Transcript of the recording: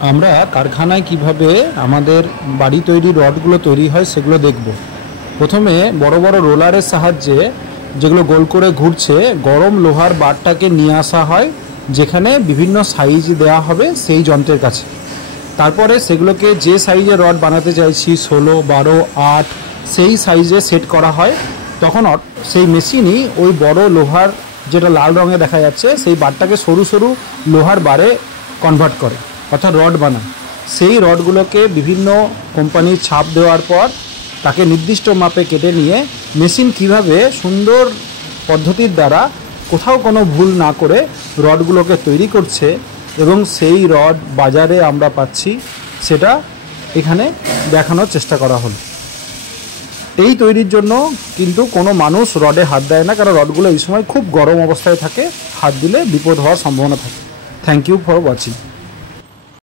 আমরা কারখানায় কিভাবে আমাদের বাড়ি তৈরি রডগুলো তৈরি হয় সেগুলো দেখব। প্রথমে বড় বড় রোলারের সাহায্যে যেগুলো গোল করে ঘুরছে গরম লোহার বারটাকে নিয়ে আসা হয়, যেখানে বিভিন্ন সাইজ দেওয়া হবে সেই যন্ত্রের কাছে। তারপরে সেগুলোকে যে সাইজে রড বানাতে চাইছি 16, 12, 8 সেই সাইজে সেট করা হয়। তখন সেই মেশিনই ওই বড় লোহার, যেটা লাল রঙে দেখা যাচ্ছে, সেই বারটাকে সরু সরু লোহার বারে কনভার্ট করে, অর্থাৎ রড বানায়। সেই রডগুলোকে বিভিন্ন কোম্পানির ছাপ দেওয়ার পর তাকে নির্দিষ্ট মাপে কেটে নিয়ে মেশিন কিভাবে সুন্দর পদ্ধতির দ্বারা কোথাও কোনো ভুল না করে রডগুলোকে তৈরি করছে এবং সেই রড বাজারে আমরা পাচ্ছি, সেটা এখানে দেখানোর চেষ্টা করা হলো। এই তৈরির জন্য কিন্তু কোনো মানুষ রডে হাত দেয় না, কারণ রডগুলো এই সময় খুব গরম অবস্থায় থাকে, হাত দিলে বিপদ হওয়ার সম্ভাবনা থাকে। Thank you for watching.